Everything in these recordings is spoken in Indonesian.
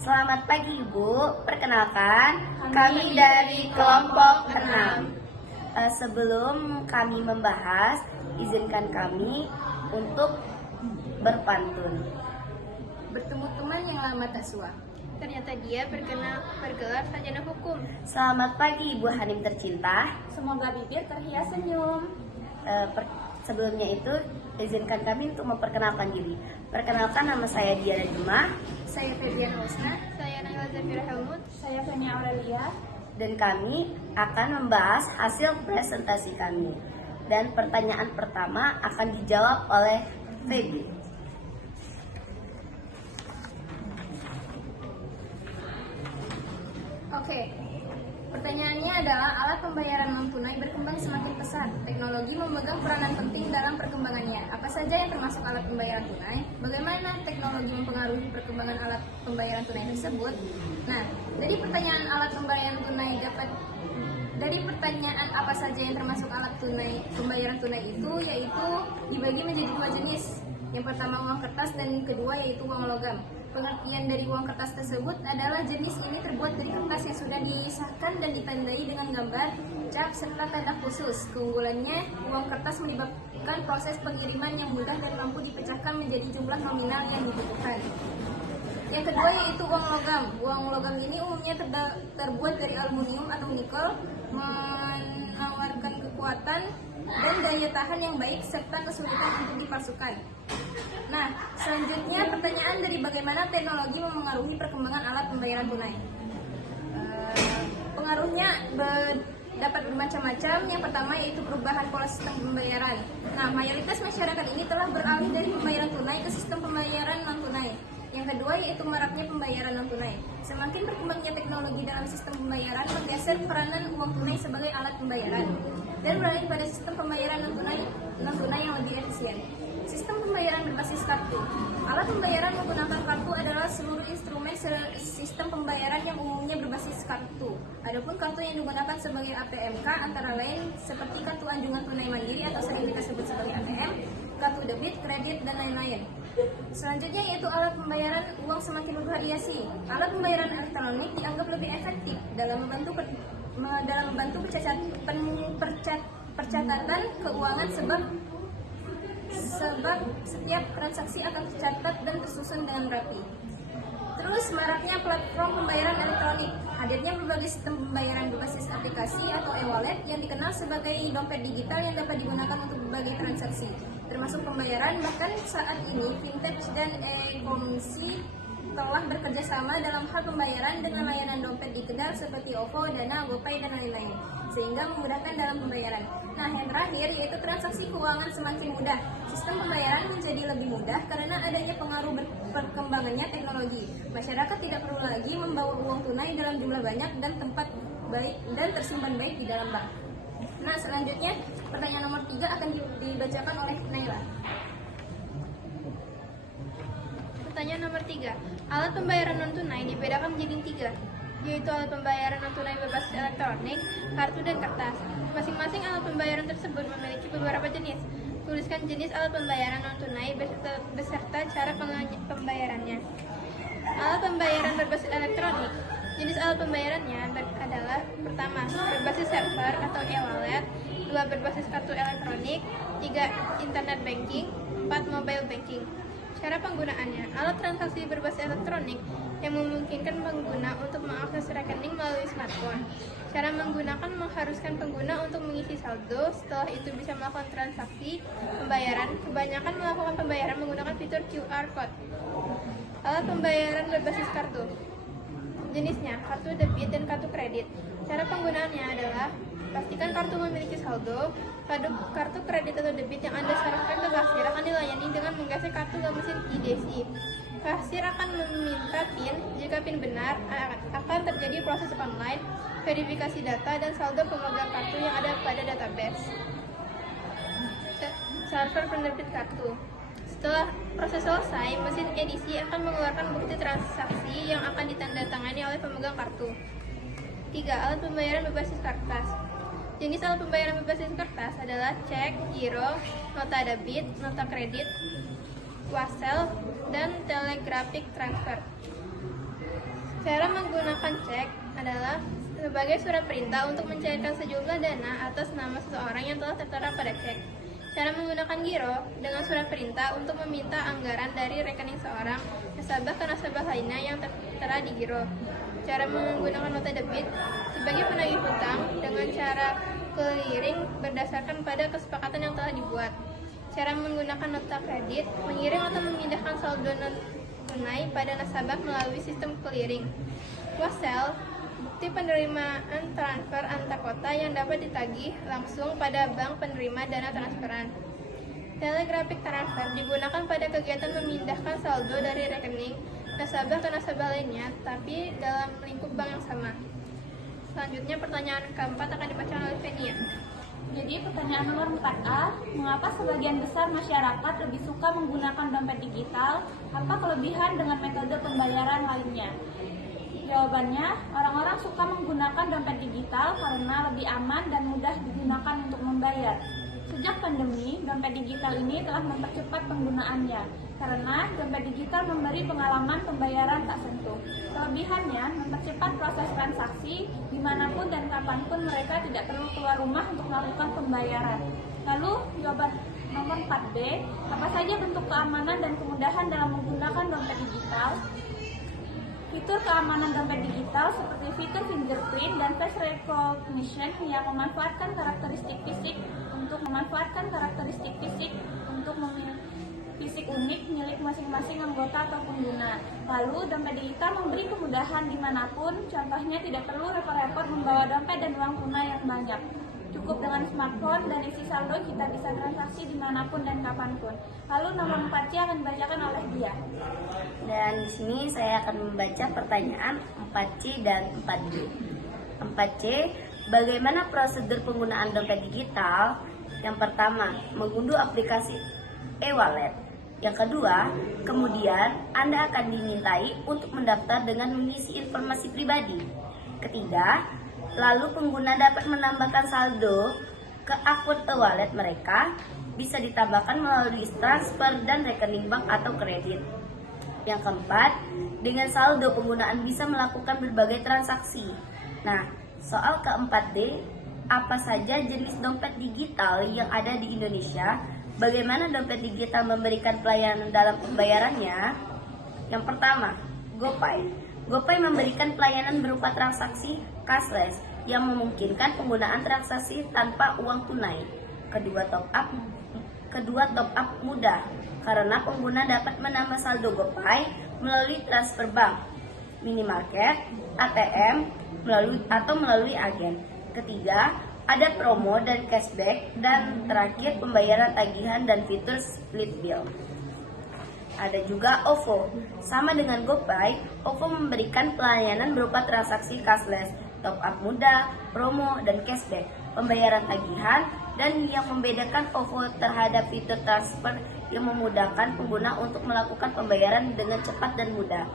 Selamat pagi Ibu, perkenalkan kami dari kelompok 6. Sebelum kami membahas, izinkan kami untuk berpantun. Bertemu teman yang lama tak sua. Ternyata dia bergelar sarjana hukum. Selamat pagi Ibu Hanim tercinta. Semoga bibir terhias senyum. Sebelumnya itu, izinkan kami untuk memperkenalkan diri. Perkenalkan, nama saya Diana Juma. Saya Febian Rosna. Saya Nayla Zafira Helmut. Saya Fenia Aurelia. Dan kami akan membahas hasil presentasi kami. Dan pertanyaan pertama akan dijawab oleh Feby. Oke. Pertanyaannya adalah alat pembayaran non tunai berkembang semakin pesat. Teknologi memegang peranan penting dalam perkembangannya. Apa saja yang termasuk alat pembayaran tunai? Bagaimana teknologi mempengaruhi perkembangan alat pembayaran tunai tersebut? Nah, dari pertanyaan apa saja yang termasuk alat tunai pembayaran tunai itu yaitu dibagi menjadi dua jenis. Yang pertama uang kertas dan yang kedua yaitu uang logam. Pengertian dari uang kertas tersebut adalah jenis ini terbuat dari kertas yang sudah disahkan dan ditandai dengan gambar, cap, serta tanda khusus. Keunggulannya, uang kertas menyebabkan proses pengiriman yang mudah dan mampu dipecahkan menjadi jumlah nominal yang dibutuhkan. Yang kedua yaitu uang logam. Uang logam ini umumnya terbuat dari aluminium atau nikel, menawarkan kekuatan dan daya tahan yang baik serta kesulitan untuk dipalsukan. Nah, selanjutnya pertanyaan dari bagaimana teknologi memengaruhi perkembangan alat pembayaran tunai. Pengaruhnya dapat bermacam-macam. Yang pertama yaitu perubahan pola sistem pembayaran. Nah, mayoritas masyarakat ini telah beralih dari pembayaran tunai ke sistem pembayaran non tunai. Yang kedua yaitu maraknya pembayaran non tunai. Semakin berkembangnya teknologi dalam sistem pembayaran menggeser peranan uang tunai sebagai alat pembayaran dan beralih pada sistem pembayaran non tunai yang lebih efisien. Sistem pembayaran berbasis kartu. Alat pembayaran menggunakan kartu adalah seluruh instrumen sistem pembayaran yang umumnya berbasis kartu. Adapun kartu yang digunakan sebagai APMK antara lain seperti kartu anjungan tunai mandiri atau sering kita sebut sebagai ATM, kartu debit, kredit, dan lain-lain. Selanjutnya yaitu alat pembayaran uang semakin bervariasi. Alat pembayaran elektronik dianggap lebih efektif dalam membantu percatatan keuangan sebab setiap transaksi akan tercatat dan tersusun dengan rapi. Terus maraknya platform pembayaran elektronik. Hadirnya berbagai sistem pembayaran berbasis aplikasi atau e-wallet yang dikenal sebagai dompet digital yang dapat digunakan untuk berbagai transaksi, termasuk pembayaran. Bahkan saat ini fintech dan e-komsi telah bekerja sama dalam hal pembayaran dengan layanan dompet digital seperti OVO, Dana, GoPay, dan lain-lain, sehingga memudahkan dalam pembayaran. Nah, yang terakhir yaitu transaksi keuangan semakin mudah. Sistem pembayaran menjadi lebih mudah karena adanya pengaruh perkembangannya teknologi. Masyarakat tidak perlu lagi membawa uang tunai dalam jumlah banyak dan tempat baik dan tersimpan baik di dalam bank. Nah, selanjutnya pertanyaan nomor 3 akan dibacakan oleh Naila. Pertanyaan nomor 3. Alat pembayaran non tunai dibedakan menjadi 3, yaitu alat pembayaran non tunai berbasis elektronik, kartu, dan kertas. Masing-masing alat pembayaran tersebut memiliki beberapa jenis. Tuliskan jenis alat pembayaran non tunai beserta cara pembayarannya. Alat pembayaran berbasis elektronik. Jenis alat pembayarannya adalah: pertama, berbasis server atau e-wallet, 2, berbasis kartu elektronik, 3, internet banking, 4, mobile banking. Cara penggunaannya: alat transaksi berbasis elektronik yang memungkinkan pengguna untuk mengakses rekening melalui smartphone. Cara menggunakan mengharuskan pengguna untuk mengisi saldo, setelah itu bisa melakukan transaksi pembayaran. Kebanyakan melakukan pembayaran menggunakan fitur QR Code. Alat pembayaran berbasis kartu. Jenisnya kartu debit dan kartu kredit. Cara penggunaannya adalah: pastikan kartu memiliki saldo. Kartu kredit atau debit yang Anda sarafkan ke kasir akan dilayani dengan menggesek kartu ke mesin e-desi. Kasir akan meminta PIN. Jika PIN benar, akan terjadi proses online, verifikasi data, dan saldo pemegang kartu yang ada pada database server penerbit kartu. Setelah proses selesai, mesin edisi akan mengeluarkan bukti transaksi yang akan ditandatangani oleh pemegang kartu. 3. Alat pembayaran berbasis kertas. Jenis alat pembayaran berbasis kertas adalah cek, giro, nota debit, nota kredit, wasel, dan telegraphic transfer. Cara menggunakan cek adalah sebagai surat perintah untuk mencairkan sejumlah dana atas nama seseorang yang telah tertera pada cek. Cara menggunakan giro dengan surat perintah untuk meminta anggaran dari rekening seorang nasabah ke nasabah lainnya yang tertera di giro. Cara menggunakan nota debit sebagai penagih hutang dengan cara clearing berdasarkan pada kesepakatan yang telah dibuat. Cara menggunakan nota kredit mengirim atau memindahkan saldo non tunai pada nasabah melalui sistem clearing. Wasel, bukti penerimaan transfer antar kota yang dapat ditagih langsung pada bank penerima dana transferan. Telegraphic transfer digunakan pada kegiatan memindahkan saldo dari rekening nasabah ke nasabah lainnya, tapi dalam lingkup bank yang sama. Selanjutnya pertanyaan keempat akan dibacakan oleh Venia. Jadi pertanyaan nomor 4A, mengapa sebagian besar masyarakat lebih suka menggunakan dompet digital? Apa kelebihan dengan metode pembayaran lainnya? Jawabannya, orang-orang suka menggunakan dompet digital karena lebih aman dan mudah digunakan untuk membayar. Sejak pandemi, dompet digital ini telah mempercepat penggunaannya karena dompet digital memberi pengalaman pembayaran tak sentuh. Kelebihannya, mempercepat proses transaksi dimanapun dan kapanpun mereka tidak perlu keluar rumah untuk melakukan pembayaran. Lalu, jawaban nomor 4B, apa saja bentuk keamanan dan kemudahan dalam menggunakan dompet digital? Fitur keamanan dompet digital seperti fitur fingerprint dan face recognition yang memanfaatkan karakteristik fisik untuk fisik unik milik masing-masing anggota atau pengguna. Lalu, dompet digital memberi kemudahan dimanapun, contohnya tidak perlu repot-repot membawa dompet dan uang tunai yang banyak. Cukup dengan smartphone dan isi saldo kita bisa transaksi dimanapun dan kapanpun. Lalu nomor 4C akan dibacakan oleh dia. Dan di sini saya akan membaca pertanyaan 4C dan 4D. 4C, bagaimana prosedur penggunaan dompet digital? Yang pertama, mengunduh aplikasi e-wallet. Yang kedua, kemudian Anda akan dimintai untuk mendaftar dengan mengisi informasi pribadi. Ketiga, lalu pengguna dapat menambahkan saldo ke akun e-wallet mereka, bisa ditambahkan melalui transfer dan rekening bank atau kredit. Yang keempat, dengan saldo penggunaan bisa melakukan berbagai transaksi. Nah, soal keempat D, apa saja jenis dompet digital yang ada di Indonesia? Bagaimana dompet digital memberikan pelayanan dalam pembayarannya? Yang pertama, GoPay. GoPay memberikan pelayanan berupa transaksi cashless yang memungkinkan penggunaan transaksi tanpa uang tunai. Kedua, top up mudah karena pengguna dapat menambah saldo GoPay melalui transfer bank, minimarket, ATM, melalui agen. Ketiga, ada promo dan cashback, dan terakhir pembayaran tagihan dan fitur split bill. Ada juga OVO. Sama dengan GoPay, OVO memberikan pelayanan berupa transaksi cashless, top up mudah, promo, dan cashback, pembayaran tagihan, dan yang membedakan OVO terhadap fitur transfer yang memudahkan pengguna untuk melakukan pembayaran dengan cepat dan mudah.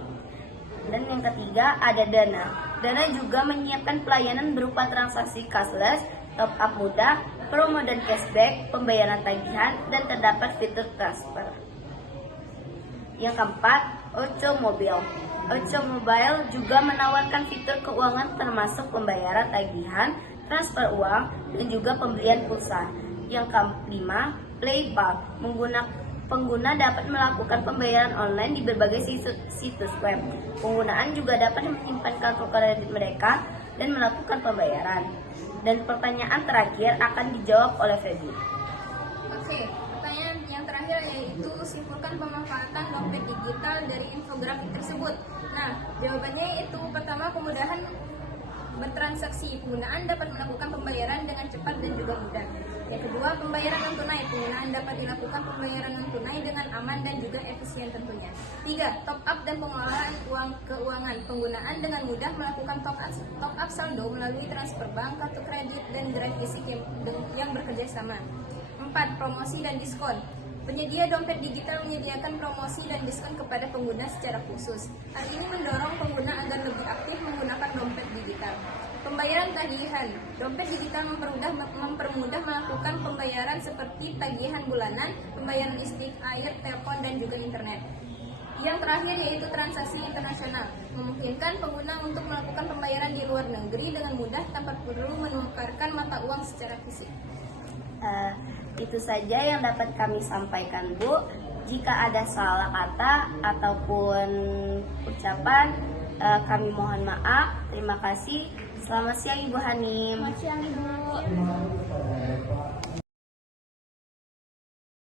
Dan yang ketiga, ada Dana. Dana juga menyiapkan pelayanan berupa transaksi cashless, top up mudah, promo dan cashback, pembayaran tagihan, dan terdapat fitur transfer. Yang keempat, Ocho Mobile. Ocho Mobile juga menawarkan fitur keuangan termasuk pembayaran tagihan, transfer uang, dan juga pembelian pulsa. Yang kelima, PayPal. Pengguna dapat melakukan pembayaran online di berbagai situs web. Penggunaan juga dapat menyimpan kartu kredit mereka dan melakukan pembayaran. Dan pertanyaan terakhir akan dijawab oleh Feby. Oke, pertanyaan yang terakhir yaitu simpulkan pemanfaatan dompet digital dari infografik tersebut. Nah, jawabannya yaitu pertama, kemudahan bertransaksi. Penggunaan dapat melakukan pembayaran dengan cepat dan juga mudah. Yang kedua, pembayaran non tunai. Penggunaan dapat dilakukan pembayaran non tunai dengan aman dan juga efisien tentunya. 3. Top up dan pengelolaan uang keuangan. Penggunaan dengan mudah melakukan top up saldo melalui transfer bank, kartu kredit, dan gerai fisik yang bekerja sama. 4. Promosi dan diskon. Penyedia dompet digital menyediakan promosi dan diskon kepada pengguna secara khusus. Hal ini mendorong pengguna agar lebih aktif menggunakan dompet digital. Pembayaran tagihan. Dompet digital mempermudah melakukan pembayaran seperti tagihan bulanan, pembayaran listrik, air, telepon, dan juga internet. 5. Yang terakhir yaitu transaksi internasional, memungkinkan pengguna untuk melakukan pembayaran di luar negeri dengan mudah tanpa perlu menukarkan mata uang secara fisik. Itu saja yang dapat kami sampaikan, Bu. Jika ada salah kata ataupun ucapan, kami mohon maaf. Terima kasih. Selamat siang, Ibu Hanim. Selamat siang, Ibu.